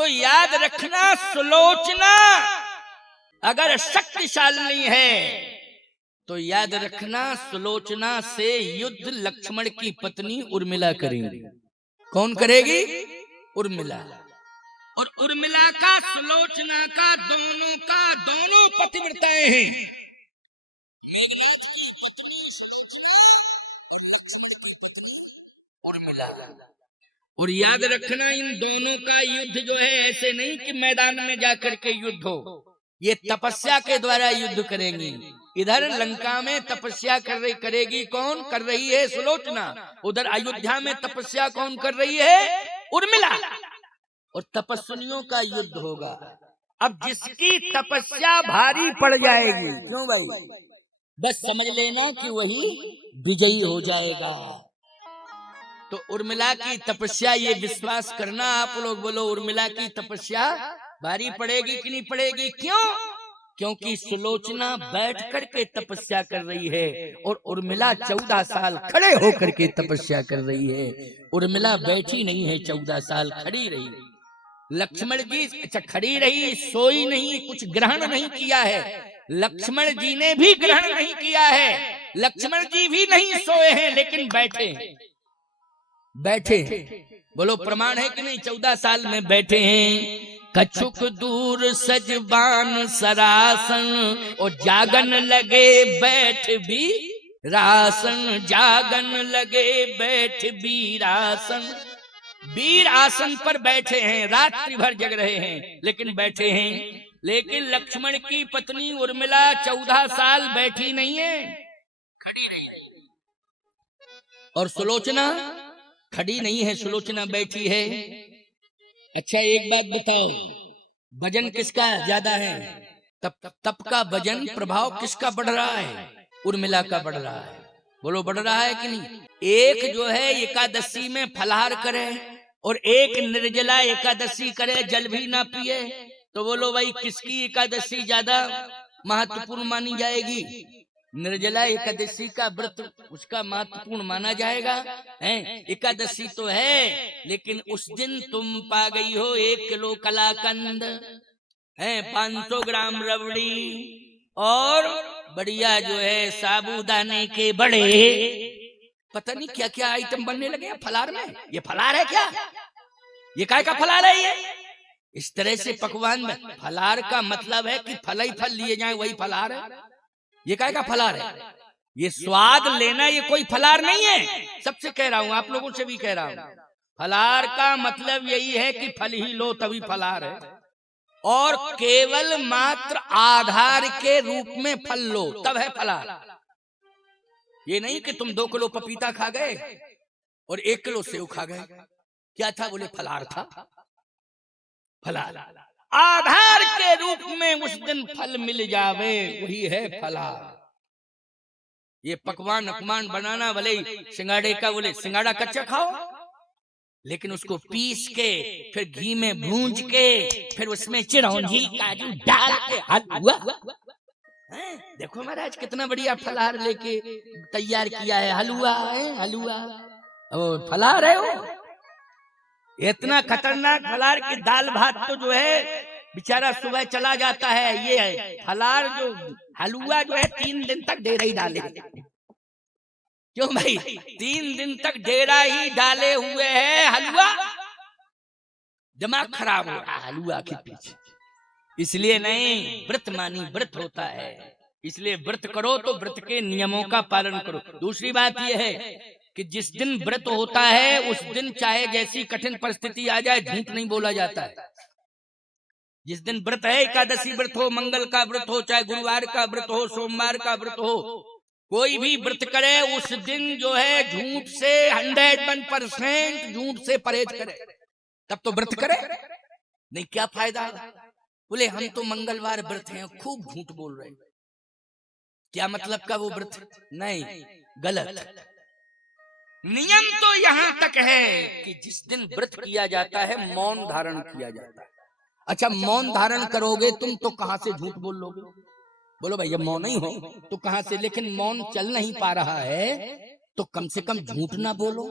तो याद रखना सुलोचना अगर शक्तिशाली है तो याद रखना सुलोचना से युद्ध लक्ष्मण की पत्नी उर्मिला करेंगी। कौन करेगी? उर्मिला। और उर्मिला का सुलोचना का दोनों पतिव्रताएं हैं। उर्मिला। और याद रखना इन दोनों का युद्ध जो है ऐसे नहीं कि मैदान में जाकर के युद्ध हो, ये तपस्या के द्वारा युद्ध करेंगी। इधर लंका में तपस्या करेगी कौन? कर रही है सुलोचना। उधर अयोध्या में तपस्या कौन कर रही है? उर्मिला। और तपस्विनियों का युद्ध होगा। अब जिसकी तपस्या भारी पड़ जाएगी, क्यों भाई, बस समझ लेना कि वही विजयी हो जाएगा। तो उर्मिला की तपस्या, ये विश्वास करना आप लोग, बोलो उर्मिला की तपस्या भारी पड़ेगी कि नहीं पड़ेगी? क्यों? क्योंकि सुलोचना बैठ करके तपस्या कर रही है और उर्मिला 14 साल खड़े होकर के तपस्या कर रही है। उर्मिला बैठी नहीं है, 14 साल खड़ी रही। लक्ष्मण जी अच्छा खड़ी रही, सोई नहीं, कुछ ग्रहण नहीं किया है। लक्ष्मण जी ने भी ग्रहण नहीं किया है, लक्ष्मण जी भी नहीं सोए हैं, लेकिन बैठे बोलो प्रमाण है कि नहीं? 14 साल में बैठे हैं। कछुक दूर सजबान सरासन और जागन लगे बैठ भी रासन, जागन लगे बैठ वीर आसन। वीर आसन पर बैठे हैं, रात्रि भर जग रहे हैं लेकिन बैठे हैं। लेकिन लक्ष्मण की पत्नी उर्मिला 14 साल बैठी नहीं है, खड़ी रही। और सुलोचना खड़ी नहीं है, सुलोचना बैठी है। अच्छा एक बात बताओ, वजन किसका ज्यादा है? तप का वजन प्रभाव किसका बढ़ रहा है? उर्मिला का बढ़ रहा है। बोलो बढ़ रहा है कि नहीं? एक जो है एकादशी में फलाहार करे और एक निर्जला एकादशी करे, जल भी ना पिए, तो बोलो भाई किसकी एकादशी ज्यादा महत्वपूर्ण मानी जाएगी? निर्जला एकादशी का व्रत उसका महत्वपूर्ण माना जाएगा। एकादशी तो है, लेकिन उस दिन तुम पा गई हो 1 किलो कलाकंद, 500 ग्राम रबड़ी और बढ़िया जो है साबूदाने के बड़े, पता नहीं क्या क्या आइटम बनने लगे हैं फलार में। ये फलार है क्या? ये काय का फलार है ये? इस तरह से पकवान में फलार का मतलब है कि फल ही फल लिए जाए, वही फलार है। ये काय का फलार है? ये स्वाद लेना, ये कोई फलार नहीं है। सबसे कह रहा हूं, आप लोगों से भी कह रहा हूं, फलार का मतलब यही है कि फल ही लो तभी फलार है। और केवल मात्र आधार के रूप में फल लो तब है फलार। ये नहीं कि तुम 2 किलो पपीता खा गए और 1 किलो सेव खा गए। क्या था? बोले फलार था। फलार आधार के रूप में उस दिन फल मिल जावे, वही है फलार। ये पकवान अपमान बनाना, बोले सिंगाड़े का, बोले सिंगाड़ा कच्चा खाओ, लेकिन उसको पीस के फिर घी में भूंज के फिर उसमें चिरौंजी काजू डाल के हलवा। देखो महाराज कितना बढ़िया फलार लेके तैयार किया है। हलवा है, हलवा और फलार है वो। इतना खतरनाक फलार की दाल भात तो जो है बेचारा सुबह चला जाता है। ये है फलार, जो हलवा जो है 3 दिन तक डेरा ही डाले। क्यों भाई? 3 दिन तक डेरा ही डाले हुए है हलवा, दिमाग खराब हो रहा है हलवा के पीछे। इसलिए नहीं, व्रत मानी व्रत होता है, इसलिए व्रत करो तो व्रत के नियमों का पालन करो। दूसरी बात यह है कि जिस दिन व्रत होता है उस दिन चाहे जैसी कठिन परिस्थिति आ जाए, झूठ नहीं बोला जाता है। जिस दिन व्रत है, एकादशी व्रत हो, मंगल का व्रत हो, चाहे गुरुवार का व्रत हो, सोमवार का व्रत हो, कोई भी व्रत करे उस दिन जो है झूठ से 101% झूठ से परहेज करे, तब तो व्रत करे। नहीं क्या फायदा? बोले हम तो मंगलवार व्रत हैं, खूब झूठ बोल रहे। क्या मतलब का वो व्रत? नहीं, गलत। नियम तो यहाँ तक है कि जिस दिन व्रत किया जाता है मौन धारण किया जाता है। अच्छा मौन धारण करोगे तुम तो कहां से झूठ बोल लोगे? बोलो भैया मौन ही हो तो कहां से? लेकिन मौन चल नहीं पा रहा है तो कम से कम झूठ ना बोलो,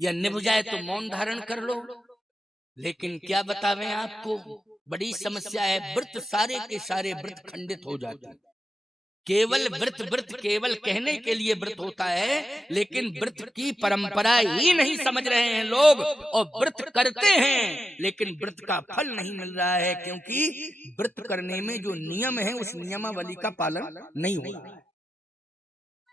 या निभ जाए तो मौन धारण कर लो। लेकिन क्या बतावें आपको, बड़ी समस्या है। व्रत सारे के सारे व्रत खंडित हो जाते हैं। केवल व्रत व्रत केवल कहने के लिए व्रत होता है, लेकिन व्रत की परंपरा ही नहीं समझ रहे हैं लोग, और व्रत करते हैं लेकिन व्रत का फल नहीं मिल रहा है, क्योंकि व्रत करने में जो नियम है उस नियमावली का पालन नहीं हो रहा है।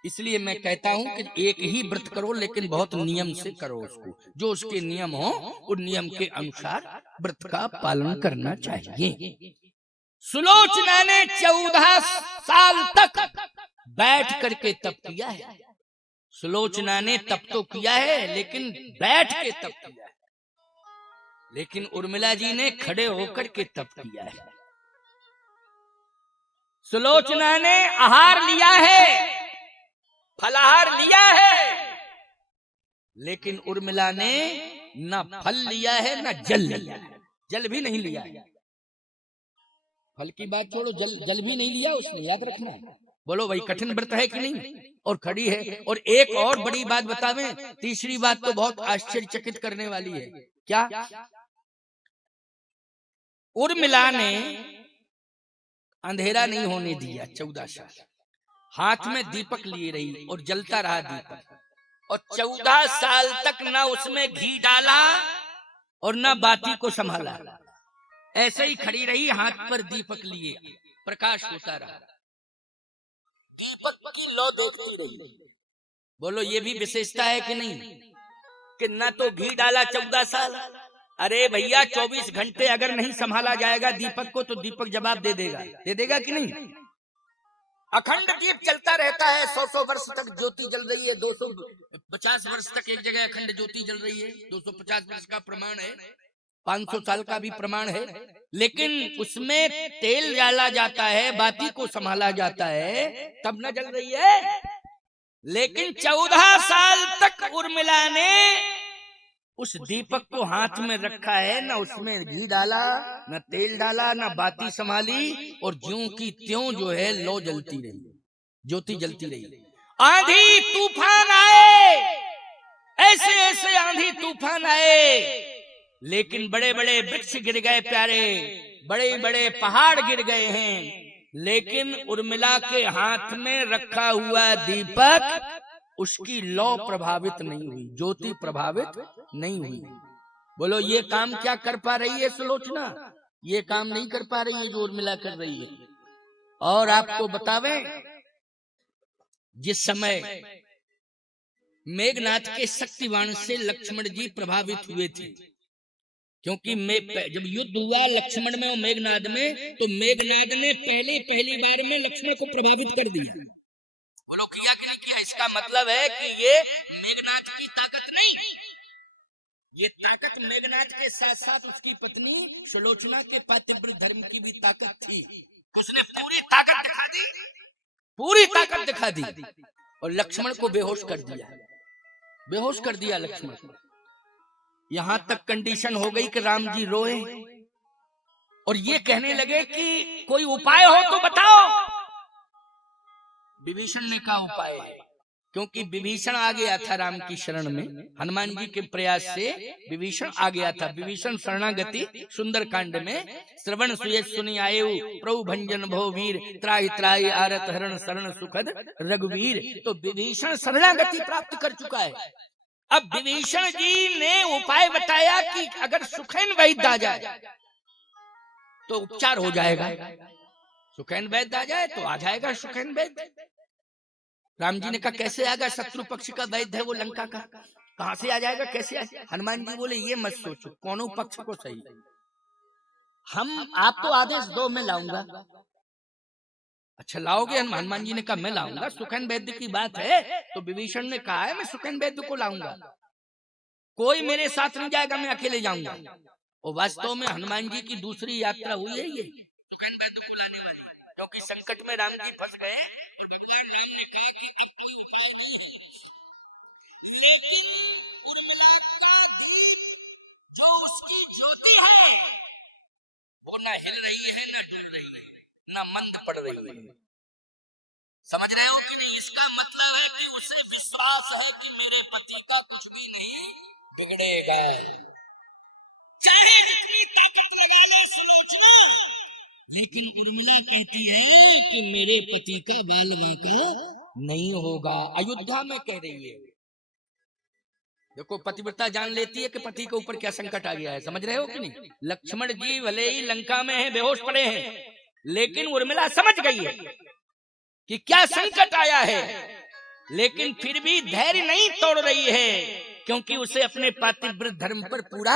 इसलिए मैं कहता हूं कि एक ही व्रत करो, लेकिन बहुत नियम से करो उसको, जो उसके नियम हो उन नियम के अनुसार व्रत का पालन करना चाहिए। सुलोचना ने 14 साल तक बैठ करके तप किया है। सुलोचना ने तप तो किया है, लेकिन बैठ के तप किया है। लेकिन उर्मिला जी ने खड़े होकर के तप किया है। सुलोचना ने आहार लिया है, फलाहार लिया है, लेकिन उर्मिला ने ना फल लिया है ना जल लिया है। जल भी नहीं लिया है। फल की बात छोड़ो, जल भी नहीं लिया उसने, याद रखना। बोलो भाई, कठिन व्रत है कि नहीं? और खड़ी है। और एक और बड़ी बात बतावें, तीसरी बात तो बहुत आश्चर्यचकित करने वाली है। क्या? उर्मिला ने अंधेरा नहीं होने दिया 14 साल। हाथ में दीपक लिए रही और जलता रहा दीपक, और 14 साल तक ना उसमें घी डाला और ना बाती को संभाला। ऐसे ही खड़ी रही, हाथ पर दीपक लिए, प्रकाश होता रहा, दीपक की लौ देखती रही। बोलो, ये भी विशेषता है कि नहीं? कि ना तो घी डाला 14 साल। अरे भैया, 24 घंटे अगर नहीं संभाला जाएगा दीपक को, तो दीपक जवाब दे देगा कि नहीं? अखंड दीप जलता रहता है, 100 वर्ष तक ज्योति जल रही है, 250 वर्ष तक एक जगह अखंड ज्योति जल रही है। 250 वर्ष का प्रमाण है, 500 साल का भी प्रमाण है। लेकिन उसमें तेल डाला जाता है, बाती को संभाला जाता है, तब न जल रही है। लेकिन 14 साल तक उर्मिला ने उस दीपक को हाथ में रखा है, न उसमें घी डाला, न तेल डाला, न बाती संभाली, और ज्यों की त्यों जो है लौ जलती रही, ज्योति जलती रही। आंधी तूफान आए, ऐसे ऐसे आंधी तूफान आए, लेकिन बड़े बड़े वृक्ष गिर गए प्यारे, बड़े बड़े पहाड़ गिर गए हैं, लेकिन उर्मिला के हाथ में रखा हुआ दीपक, उसकी लौ प्रभावित नहीं हुई, ज्योति प्रभावित नहीं हुई। बोलो, ये काम क्या कर पा रही है सुलोचना? ये काम नहीं कर पा रही है जो उर्मिला कर रही है। और आपको बतावें, जिस समय मेघनाथ के शक्तिवाण से लक्ष्मण जी प्रभावित हुए थे, क्योंकि जब युद्ध हुआ लक्ष्मण में और मेघनाद में, तो मेघनाद ने पहली बार में लक्ष्मण को प्रभावित कर दिया। बोलो, किया कि नहीं किया? इसका मतलब है कि ये मेघनाद की ताकत नहीं, ये ताकत मेघनाद के साथ साथ उसकी पत्नी सुलोचना के पातिव्रत धर्म की भी ताकत थी। उसने पूरी ताकत दिखा दी, पूरी ताकत दिखा दी, और लक्ष्मण को बेहोश कर दिया, बेहोश कर दिया लक्ष्मण को। यहां तक कंडीशन हो गई कि राम जी रोए और ये कहने लगे कि कोई उपाय हो तो बताओ। विभीषण ने कहा उपाय, क्योंकि विभीषण आ गया था राम की शरण में, हनुमान जी के प्रयास से विभीषण आ गया था। विभीषण शरणागति सुंदर कांड में, श्रवण सुयत सुनि आयु प्रभु भंजन भो वीर, त्राहि त्राहि आरत हरण शरण सुखद रघुवीर। तो विभीषण शरणागति प्राप्त कर चुका है। अब विभीषण जी ने उपाय बताया कि अगर सुखेन वैद्य आ जाए तो उपचार हो जाएगा, सुखेन वैद्य आ जाए तो आ जाएगा सुखेन वैद्य। राम जी ने कहा कैसे आएगा? शत्रु पक्ष का वैद्य है वो, लंका का, कहां से आ जाएगा, कैसे आएगा? हनुमान जी बोले ये मत सोचो, कौनों पक्ष को सही, आप तो आदेश दो, मैं लाऊंगा। अच्छा लाओगे? हनुमान जी ने कहा मैं लाऊंगा, सुखेन वैद्य की बात है तो विभीषण ने कहा है मैं सुखेन वैद्य को लाऊंगा, कोई मेरे साथ नहीं जाएगा, मैं अकेले जाऊंगा। और वास्तव में हनुमान जी की दूसरी यात्रा हुई है ये सुखेन वैद्य को लाने वाली, क्योंकि संकट में राम जी फंस गए और भगवान राम ने कहा कि लेकिन जो उसकी ज्योति है वो ना हिल रही है, ना डर रही है, ना मंद पड़ रही है। समझ रहे हो कि नहीं? इसका मतलब है कि उसे विश्वास है कि मेरे पति का कुछ भी नहीं बिगड़ेगा, चाहे लेकिन उर्मिला कहती है कि मेरे पति का बाल बांका नहीं होगा। अयोध्या में कह रही है। देखो पतिव्रता जान लेती है कि पति के ऊपर क्या संकट आ गया है, समझ रहे हो कि नहीं। लक्ष्मण जी भले ही लंका में हैं, बेहोश पड़े हैं, लेकिन उर्मिला समझ गई है कि क्या संकट आया है, लेकिन फिर भी धैर्य नहीं तोड़ रही है, क्योंकि उसे अपने पातिव्रत धर्म पर पूरा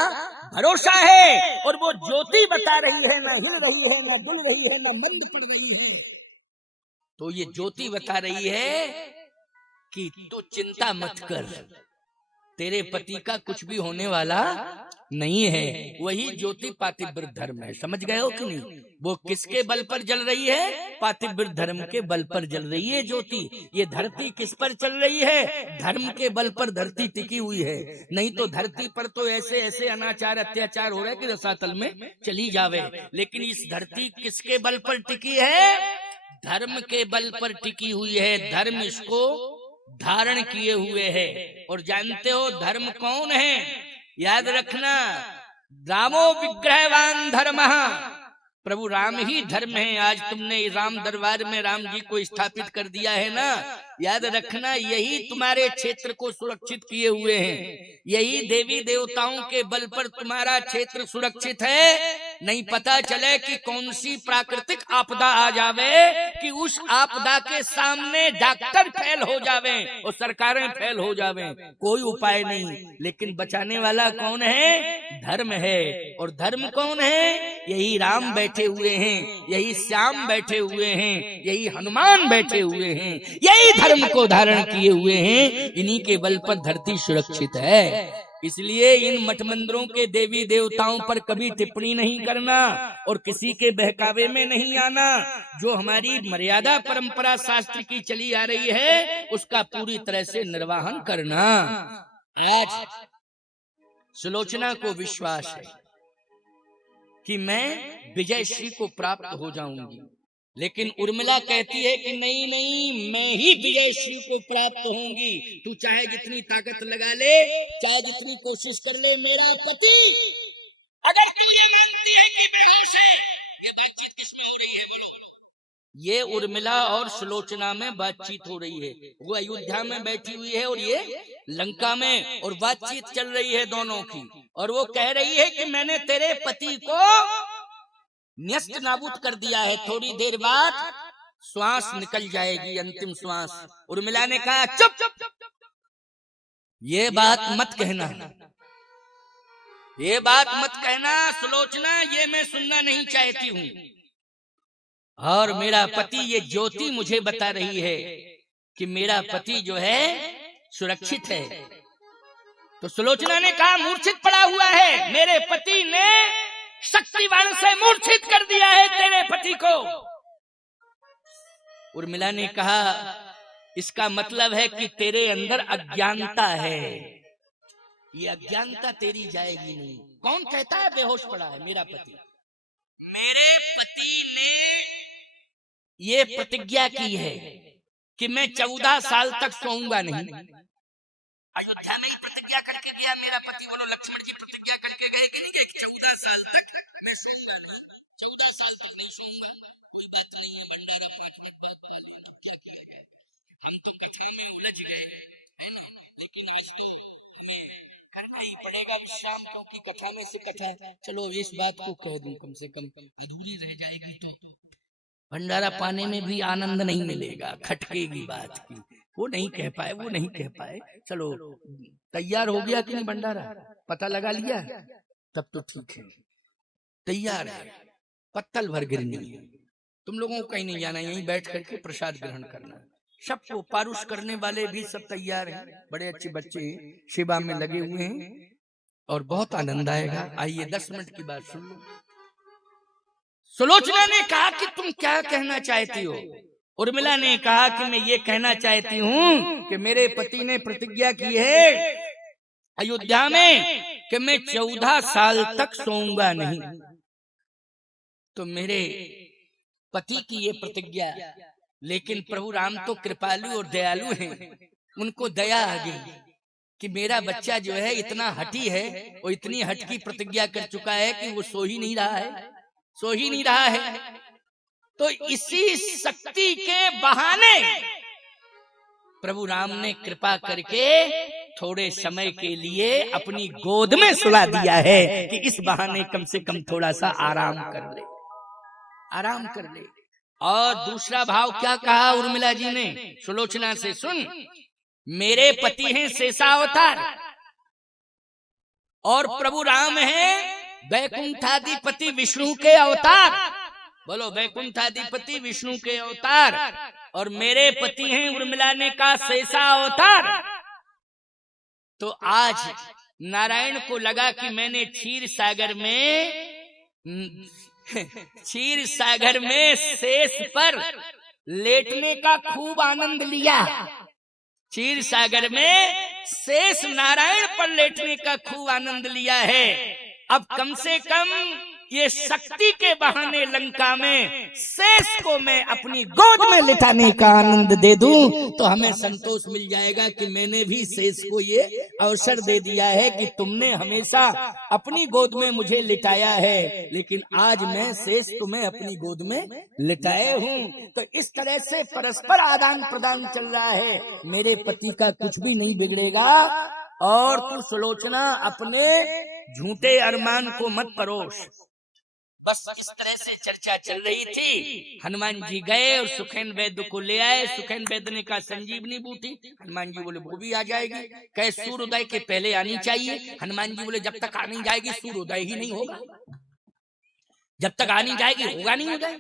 भरोसा है। और वो ज्योति बता रही है, ना हिल रही है, ना डुल रही है, ना मंद पड़ रही है। तो ये ज्योति बता रही है कि तू चिंता मत कर, तेरे पति का कुछ भी होने वाला नहीं है। वही ज्योति पातिव्रत धर्म है, समझ गए हो कि नहीं। वो किसके बल पर जल रही है? पातिव्रत धर्म के बल पर जल रही है ज्योति। ये धरती किस पर चल रही है? धर्म के बल पर धरती टिकी हुई है। नहीं तो धरती पर तो ऐसे ऐसे अनाचार अत्याचार हो रहे कि रसातल में चली जावे। लेकिन इस धरती किसके बल पर टिकी है? धर्म के बल पर टिकी हुई है। धर्म इसको धारण किए हुए है। और जानते हो धर्म कौन है? याद रखना, रामो विग्रहवान धर्मः, प्रभु राम ही धर्म है। आज तुमने राम दरबार में राम जी को स्थापित कर दिया है ना, याद रखना यही तुम्हारे क्षेत्र को सुरक्षित किए हुए हैं। यही देवी देवताओं के बल पर तुम्हारा क्षेत्र सुरक्षित है। नहीं पता चले कि कौन सी प्राकृतिक आपदा आ जावे कि उस आपदा के सामने डॉक्टर फेल हो जावे और सरकारें फेल हो जावे, कोई उपाय नहीं। लेकिन बचाने वाला कौन है? धर्म है। और धर्म कौन है? यही राम बैठे हुए हैं, यही श्याम बैठे हुए हैं, यही हनुमान बैठे हुए हैं, यही धर्म को धारण किए हुए हैं। इन्हीं के बल पर धरती सुरक्षित है। इसलिए इन मठ मंदिरों के देवी देवताओं पर कभी टिप्पणी नहीं करना और किसी के बहकावे में नहीं आना। जो हमारी मर्यादा परंपरा शास्त्र की चली आ रही है उसका पूरी तरह से निर्वहन करना। आज सुलोचना को विश्वास है कि मैं विजय श्री को प्राप्त हो जाऊंगी, लेकिन उर्मिला कहती है कि नहीं नहीं, मैं ही विजय श्री को प्राप्त होंगी। तू चाहे जितनी ताकत लगा ले, चाहे जितनी कोशिश कर ले, मेरा पति अगर तू ये मानती है कि बेहोश है, ये बातचीत किसमें हो रही है बोलो? ये उर्मिला और सुलोचना में बातचीत हो रही है। वो अयोध्या में बैठी हुई है और ये लंका में, और बातचीत चल रही है दोनों की। और वो कह रही है कि मैंने तेरे पति को न्यस्त नाबूद कर दिया है, थोड़ी देर बाद श्वास निकल जाएगी, अंतिम श्वास। उर्मिला ने कहा चुप चुप चुप, ये बात मत कहना, ये बात मत कहना सुलोचना, ये मैं सुनना नहीं चाहती हूँ। और मेरा पति, ये ज्योति मुझे बता रही है कि मेरा पति जो है सुरक्षित है। तो सुलोचना ने कहा मूर्छित पड़ा हुआ है, मेरे पति ने शक्तिवान से मूर्छित कर दिया है तेरे पति को। उर्मिला ने कहा इसका मतलब है कि तेरे अंदर अज्ञानता है, ये अज्ञानता तेरी जाएगी नहीं। कौन कहता है बेहोश पड़ा है? मेरा पति। मेरे पति ने ये प्रतिज्ञा की है कि मैं 14 साल तक सोऊंगा नहीं। अयोध्या में प्रतिज्ञा करके गया मेरा पति। बोलो लक्ष्मण जी प्रतिज्ञा करके गए कि नहीं कि 14 साल तक मैं सोऊंगा नहीं, 14 साल तक नहीं सोऊंगा। कोई बात नहीं है, भंडारा फटाफट बात बहा लेना, क्या क्या है। हम तो कथा में उलझ गए है ना, लेकिन इसमें ये करना ही पड़ेगा विश्राम, क्योंकि कथा में से कथा। चलो इस बात को कह दूं, कम से कम अधूरी रह जाएगी तो भंडारा पाने में भी आनंद नहीं मिलेगा, खटकेगी बात की। वो नहीं कह पाए, वो नहीं कह पाए। चलो तैयार हो गया कि नहीं भंडारा? पता लगा लिया? तब तो ठीक है, तैयार है, पत्तल भर गिरनी है। तुम लोगों को कहीं नहीं जाना, यहीं बैठ करके प्रसाद ग्रहण करना। सबको पारुष करने वाले भी सब तैयार हैं, बड़े अच्छे बच्चे सेवा में लगे हुए हैं और बहुत आनंद आएगा। आइए 10 मिनट की बात सुन लो। सुलोचना ने कहा कि तुम क्या कहना चाहती हो? उर्मिला ने कहा कि मैं ये कहना चाहती हूँ कि मेरे पति ने प्रतिज्ञा की है अयोध्या में कि मैं 14 साल तक सोऊंगा नहीं। तो मेरे पति की ये प्रतिज्ञा, लेकिन प्रभु राम तो कृपालु और दयालु हैं, उनको दया आ गई कि मेरा बच्चा जो है इतना हठी है और इतनी हट की प्रतिज्ञा कर चुका है कि वो सो ही नहीं रहा है, सो ही नहीं रहा है। तो इसी शक्ति के बहाने प्रभु राम ने कृपा करके थोड़े समय के लिए अपनी गोद में सुला दिया है कि इस बहाने कम से कम थोड़ा सा आराम कर ले, आराम कर ले। और दूसरा भाव क्या कहा उर्मिला जी ने सुलोचना से, सुन, मेरे पति हैं शेषावतार और प्रभु राम हैं वैकुंठाधिपति विष्णु के अवतार। बोलो, वैकुंठाधिपति विष्णु के अवतार, और मेरे पति हैं उर्मिला ने कहा शेषावतार। तो आज नारायण को लगा कि मैंने क्षीर सागर में शेष पर लेटने का खूब आनंद लिया। क्षीर सागर में शेष नारायण पर लेटने का खूब आनंद लिया है। अब कम से कम ये शक्ति के बहाने लंका में शेष को मैं अपनी गोद में लिटाने का आनंद दे दूं तो हमें संतोष मिल जाएगा कि मैंने भी शेष को ये अवसर दे दिया है कि तुमने हमेशा अपनी गोद में मुझे लिटाया है, लेकिन आज मैं शेष तुम्हें अपनी गोद में लिटाए हूं। तो इस तरह से परस्पर आदान प्रदान चल रहा है। मेरे पति का कुछ भी नहीं बिगड़ेगा और तू सुलोचना अपने झूठे अरमान को मत परोस। बस इस तरह से चर्चा चल रही थी। हनुमान जी गए और सुखेन वैद्य को ले आए। सुखेन वैद्य ने कहा संजीवनी बूटी। हनुमान जी बोले वो भी आ जाएगी। कहे सूर्योदय के पहले आनी चाहिए। हनुमान जी बोले जब तक आ नहीं जाएगी सूर्योदय ही नहीं होगा, जब तक आ नहीं जाएगी होगा नहीं उदय।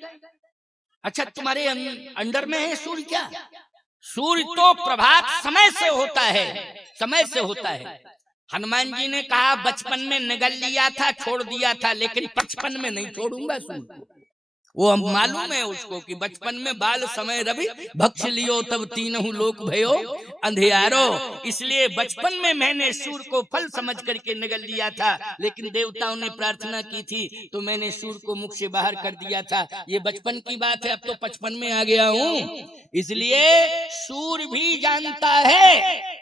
अच्छा, तुम्हारे अंडर में है सूर्य क्या? सूर्य तो प्रभात समय से होता है, समय से होता है। हनुमान जी ने कहा बचपन में निगल लिया था, छोड़ दिया था, लेकिन बचपन में नहीं छोड़ूंगा सूर्य को। वो मालूम है उसको कि बचपन में बाल समय रवि भक्ष लियो तब तीनहु लोक भयो अंधियारो। इसलिए बचपन में मैंने सूर्य को फल समझ करके निगल लिया था, लेकिन देवताओं ने प्रार्थना की थी तो मैंने सूर्य को मुख से बाहर कर दिया था। ये बचपन की बात है, अब तो 55 में आ गया हूँ। इसलिए सूर्य भी जानता है,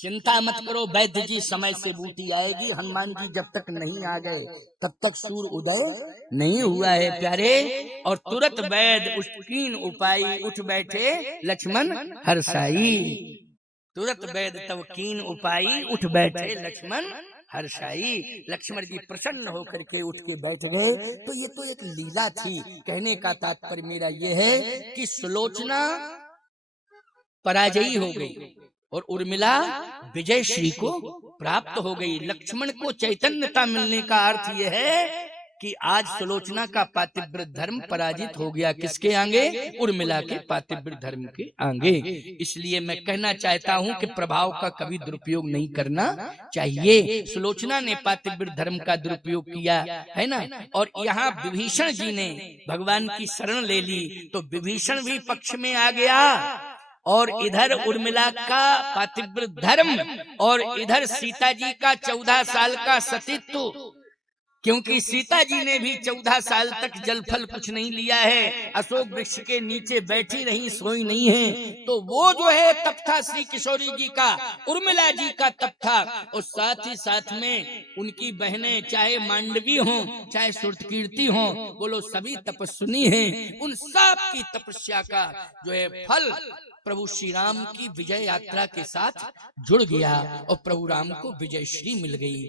चिंता मत करो वैद्य जी, समय से बूटी आएगी। हनुमान जी जब तक नहीं आ गए तब तक सूर्य उदय नहीं हुआ है प्यारे। और तुरंत वैद्य कीन उपाई उठ बैठे लक्ष्मण हर्षाई। तुरंत वैद्य तब कीन उपाई उठ बैठे लक्ष्मण हर्षाई। लक्ष्मण जी प्रसन्न होकर के उठ के बैठ गए। तो ये तो एक लीला थी। कहने का तात्पर्य मेरा ये है कि सुलोचना पराजयी हो गई और उर्मिला विजय श्री को प्राप्त हो गई। लक्ष्मण को चैतन्यता मिलने का अर्थ यह है कि आज सुलोचना का पातिव्रत धर्म पराजित हो गया। किसके आगे? उर्मिला के पातिव्रत धर्म के आगे। इसलिए मैं कहना चाहता हूं कि प्रभाव का कभी दुरुपयोग नहीं करना चाहिए। सुलोचना ने पातिव्रत धर्म का दुरुपयोग किया है ना। और यहाँ विभीषण जी ने भगवान की शरण ले ली तो विभीषण भी पक्ष में आ गया और इधर उर्मिला का पातिव्रत धर्म और इधर सीता जी का 14 साल का सतीत्व, क्योंकि सीता जी ने भी 14 साल तक जल फल कुछ नहीं लिया है, अशोक वृक्ष के नीचे बैठी नहीं, सोई नहीं है। तो वो जो है तप था श्री किशोरी जी का, उर्मिला जी का तप था। और साथ ही साथ में उनकी बहनें चाहे मांडवी हों चाहे सुरतकीर्ति हों, बोलो सभी तपस्विनी हैं। उन सब की तपस्या का जो है फल प्रभु श्री राम की विजय यात्रा के साथ जुड़ गया और प्रभु राम को विजय श्री मिल गई।